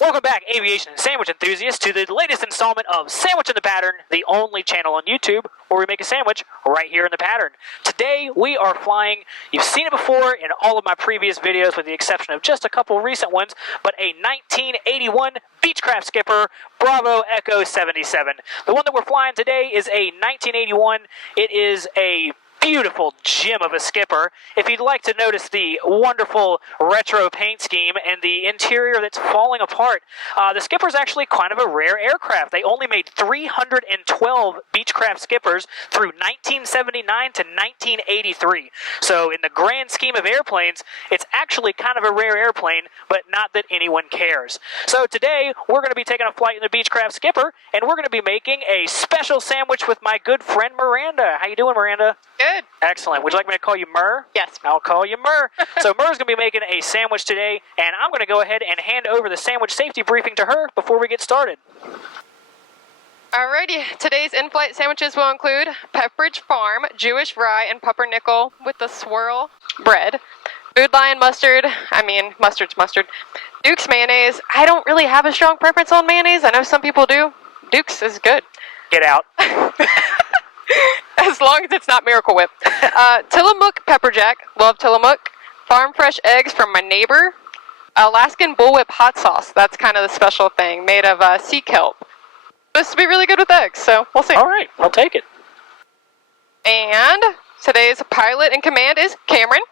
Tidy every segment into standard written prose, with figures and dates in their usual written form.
Welcome back, aviation and sandwich enthusiasts, to the latest installment of Sandwich in the Pattern, the only channel on YouTube where we make a sandwich right here in the pattern. Today, we are flying, you've seen it before in all of my previous videos with the exception of just a couple recent ones, but a 1981 Beechcraft Skipper Bravo Echo 77. The one that we're flying today is a 1981. It is a beautiful gem of a skipper. If you'd like to notice the wonderful retro paint scheme and the interior that's falling apart, the skipper is actually kind of a rare aircraft. They only made 312 Beechcraft Skippers through 1979 to 1983. So in the grand scheme of airplanes, it's actually kind of a rare airplane, but not that anyone cares. So today, we're going to be taking a flight in the Beechcraft Skipper, and we're going to be making a special sandwich with my good friend Miranda. How you doing, Miranda? Good. Excellent. Would you like me to call you Mur? Yes. I'll call you Mur. So Mur's going to be making a sandwich today, and I'm going to go ahead and hand over the sandwich safety briefing to her before we get started. Alrighty, today's in-flight sandwiches will include Pepperidge Farm, Jewish rye, and pumpernickel with the swirl bread, Food Lion mustard, mustard's mustard, Duke's mayonnaise. I don't really have a strong preference on mayonnaise. I know some people do. Duke's is good. Get out. As long as it's not Miracle Whip. Tillamook pepper jack, love Tillamook. Farm fresh eggs from my neighbor. Alaskan bullwhip hot sauce, that's kind of the special thing, made of sea kelp. Supposed to be really good with eggs, so we'll see. All right, I'll take it. And today's pilot in command is Cameron.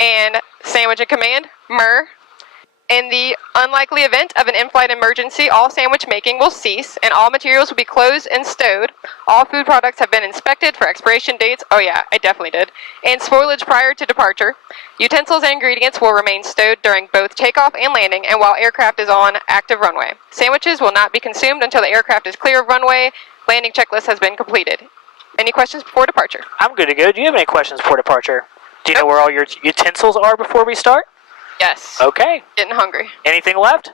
And sandwich in command, Mur. In the unlikely event of an in-flight emergency, all sandwich making will cease, and all materials will be closed and stowed. All food products have been inspected for expiration dates, oh yeah, I definitely did, and spoilage prior to departure. Utensils and ingredients will remain stowed during both takeoff and landing, and while aircraft is on active runway. Sandwiches will not be consumed until the aircraft is clear of runway. Landing checklist has been completed. Any questions before departure? I'm good to go. Do you have any questions before departure? Do you know where all your utensils are before we start? Yes. Okay. Getting hungry. Anything left?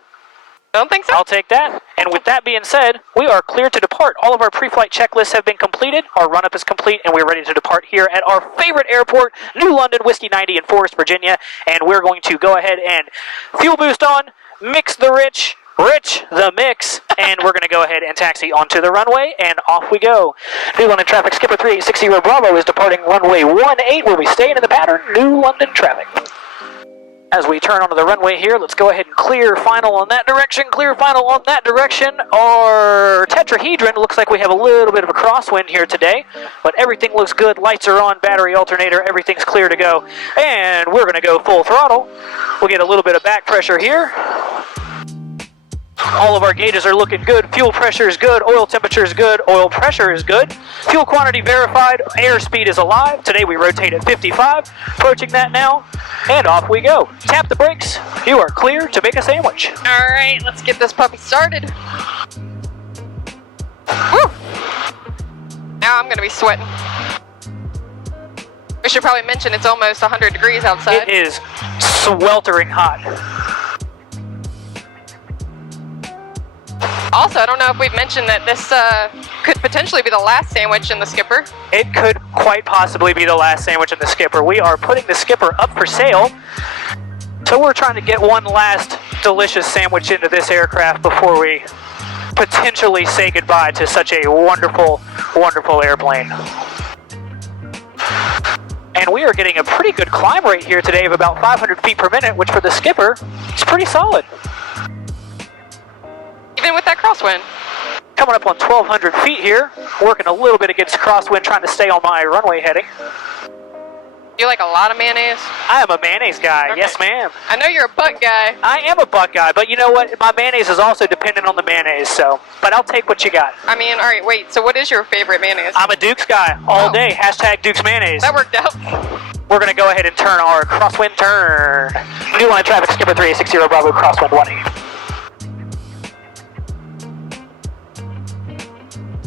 Don't think so. I'll take that. And with that being said, we are clear to depart. All of our pre-flight checklists have been completed. Our run-up is complete, and we're ready to depart here at our favorite airport, New London Whiskey 90 in Forest, Virginia. And we're going to go ahead and fuel boost on, mix the rich the mix, and we're going to go ahead and taxi onto the runway, and off we go. New London traffic, Skipper 3860 Bravo is departing runway 18. We'll be staying in the pattern, New London traffic. As we turn onto the runway here, let's go ahead and clear final on that direction, clear final on that direction. Our tetrahedron looks like we have a little bit of a crosswind here today, but everything looks good. Lights are on, battery alternator, everything's clear to go. And we're going to go full throttle. We'll get a little bit of back pressure here. All of our gauges are looking good. Fuel pressure is good. Oil temperature is good. Oil pressure is good. Fuel quantity verified. Airspeed is alive. Today we rotate at 55. Approaching that now. And off we go. Tap the brakes. You are clear to make a sandwich. Alright, let's get this puppy started. Woo! Now I'm going to be sweating. We should probably mention it's almost 100 degrees outside. It is sweltering hot. Also, I don't know if we've mentioned that this could potentially be the last sandwich in the Skipper. It could quite possibly be the last sandwich in the Skipper. We are putting the Skipper up for sale. So we're trying to get one last delicious sandwich into this aircraft before we potentially say goodbye to such a wonderful, wonderful airplane. And we are getting a pretty good climb rate here today of about 500 feet per minute, which for the Skipper is pretty solid. Even with that crosswind. Coming up on 1,200 feet here, working a little bit against crosswind, trying to stay on my runway heading. You like a lot of mayonnaise? I am a mayonnaise guy, Okay. Yes ma'am. I know you're a butt guy. I am a butt guy, but you know what? My mayonnaise is also dependent on the mayonnaise, so. But I'll take what you got. Alright, wait, so what is your favorite mayonnaise? I'm a Duke's guy all day. Hashtag Duke's mayonnaise. That worked out. We're going to go ahead and turn our crosswind turn. New line traffic, Skipper 3860 Bravo, crosswind 18.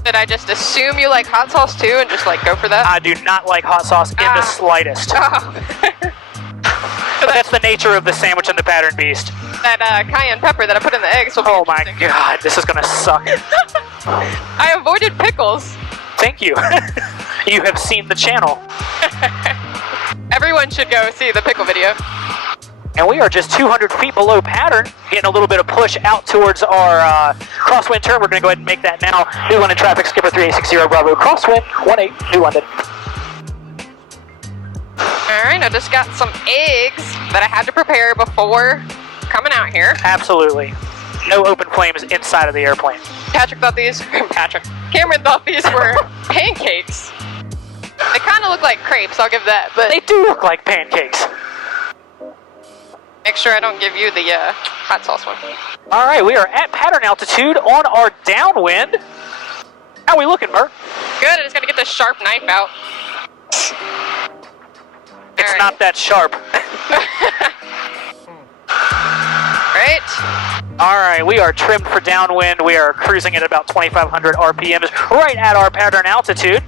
Did I just assume you like hot sauce too and just go for that? I do not like hot sauce in the slightest. Oh. But that's the nature of the sandwich and the pattern beast. That cayenne pepper that I put in the eggs will be Oh my god, this is going to suck. I avoided pickles. Thank you. You have seen the channel. Everyone should go see the pickle video. And we are just 200 feet below pattern, getting a little bit of push out towards our crosswind turn. We're going to go ahead and make that now. New London traffic, skipper 3860 Bravo, crosswind 18, New London. Alright, I just got some eggs that I had to prepare before coming out here. Absolutely. No open flames inside of the airplane. Cameron thought these were pancakes. They kind of look like crepes, I'll give that, but They do look like pancakes. make sure I don't give you the hot sauce one. All right, we are at pattern altitude on our downwind. How we looking, Bert? Good, I just gotta get this sharp knife out. It's All right. not that sharp. Right. All right, we are trimmed for downwind. We are cruising at about 2,500 RPMs, right at our pattern altitude.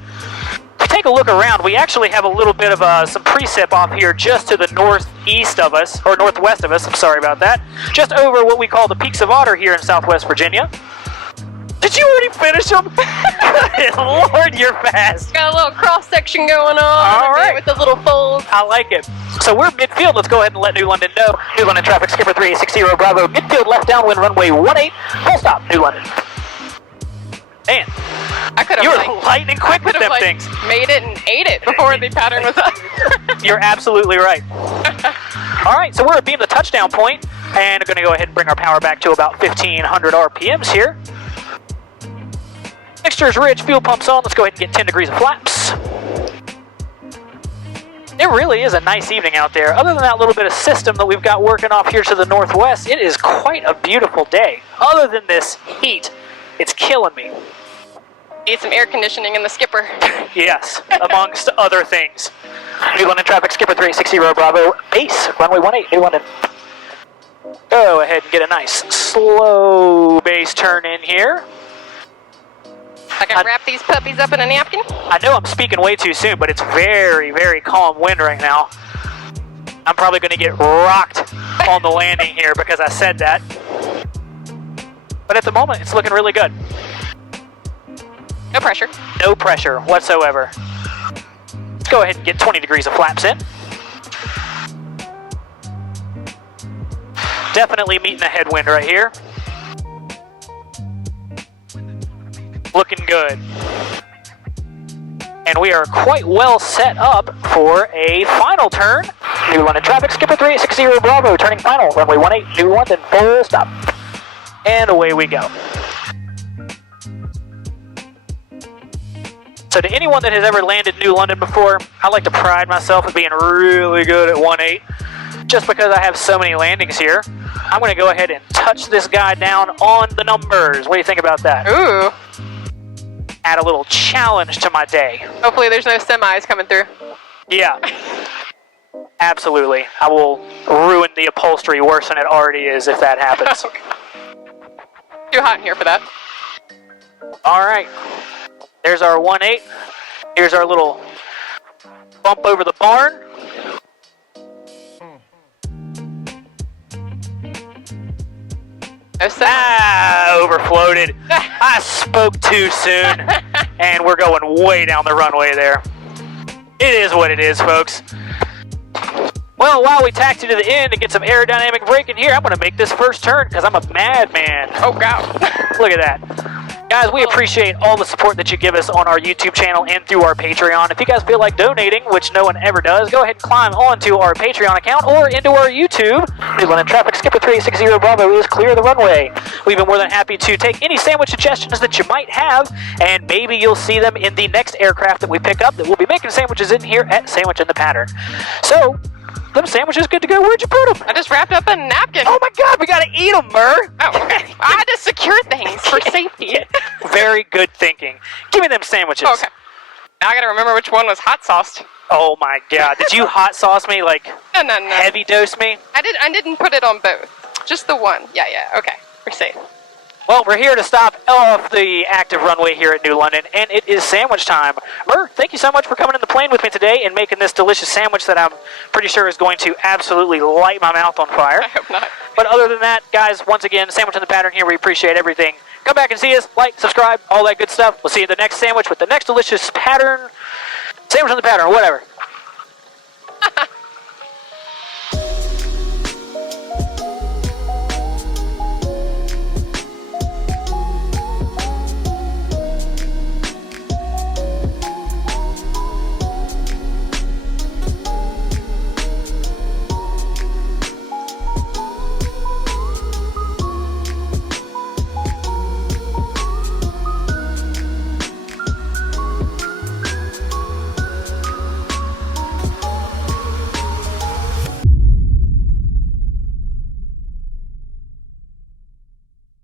If you take a look around, we actually have a little bit of some precip off here just to the northeast of us, or northwest of us, I'm sorry about that. Just over what we call the Peaks of Otter here in Southwest Virginia. Did you already finish them? Lord, you're fast. Got a little cross section going on. All right. With the little folds. I like it. So we're midfield. Let's go ahead and let New London know. New London traffic, skipper 3860 Bravo, midfield left downwind runway 18, full stop, New London. Man, I could have you're lightning quick with them things. Made it and ate it before the pattern was up. You're absolutely right. All right, so we're at beam the touchdown point, and we're going to go ahead and bring our power back to about 1,500 RPMs here. Mixture's rich, fuel pumps on. Let's go ahead and get 10 degrees of flaps. It really is a nice evening out there. Other than that little bit of system that we've got working off here to the northwest, it is quite a beautiful day. Other than this heat, it's killing me. Need some air conditioning in the skipper. Yes, amongst other things. New London traffic, skipper 360 Bravo, base, runway 18, New London. Go ahead and get a nice slow base turn in here. I can wrap these puppies up in a napkin. I know I'm speaking way too soon, but it's very, very calm wind right now. I'm probably going to get rocked on the landing here because I said that. But at the moment, it's looking really good. No pressure. No pressure whatsoever. Let's go ahead and get 20 degrees of flaps in. Definitely meeting a headwind right here. Looking good. And we are quite well set up for a final turn. New London traffic, skipper 3860 Bravo, turning final, runway 18, New London, full stop. And away we go. So to anyone that has ever landed New London before, I like to pride myself at being really good at 18, just because I have so many landings here. I'm going to go ahead and touch this guy down on the numbers. What do you think about that? Ooh. Add a little challenge to my day. Hopefully there's no semis coming through. Yeah. Absolutely. I will ruin the upholstery worse than it already is if that happens. Too hot in here for that. All right. There's our 18. Here's our little bump over the barn. No semis. Overfloated. I spoke too soon, and we're going way down the runway there. It is what it is, folks. Well, while we taxi to the end and get some aerodynamic braking here, I'm going to make this first turn because I'm a madman. Oh, God. Look at that. Guys, we appreciate all the support that you give us on our YouTube channel and through our Patreon. If you guys feel like donating, which no one ever does, go ahead and climb onto our Patreon account or into our YouTube. New London traffic, skipper 3860 Bravo is clear of the runway. We've been more than happy to take any sandwich suggestions that you might have, and maybe you'll see them in the next aircraft that we pick up that we'll be making sandwiches in here at Sandwich in the Pattern. So, them sandwiches good to go. Where'd you put them? I just wrapped up a napkin. Oh my God, we gotta eat them, Mur. Oh, okay. I had to secure things for safety. Very good thinking. Give me them sandwiches. Okay. Now I gotta remember which one was hot sauced. Oh my God, did you hot sauce me, like No. heavy dose me? I didn't put it on both. Just the one. Yeah. Okay. We're safe. Well, we're here to stop off the active runway here at New London, and it is sandwich time. Mur, thank you so much for coming in the plane with me today and making this delicious sandwich that I'm pretty sure is going to absolutely light my mouth on fire. I hope not. But other than that, guys, once again, Sandwich in the Pattern here. We appreciate everything. Come back and see us, like, subscribe, all that good stuff. We'll see you in the next sandwich with the next delicious pattern, Sandwich in the Pattern, or whatever.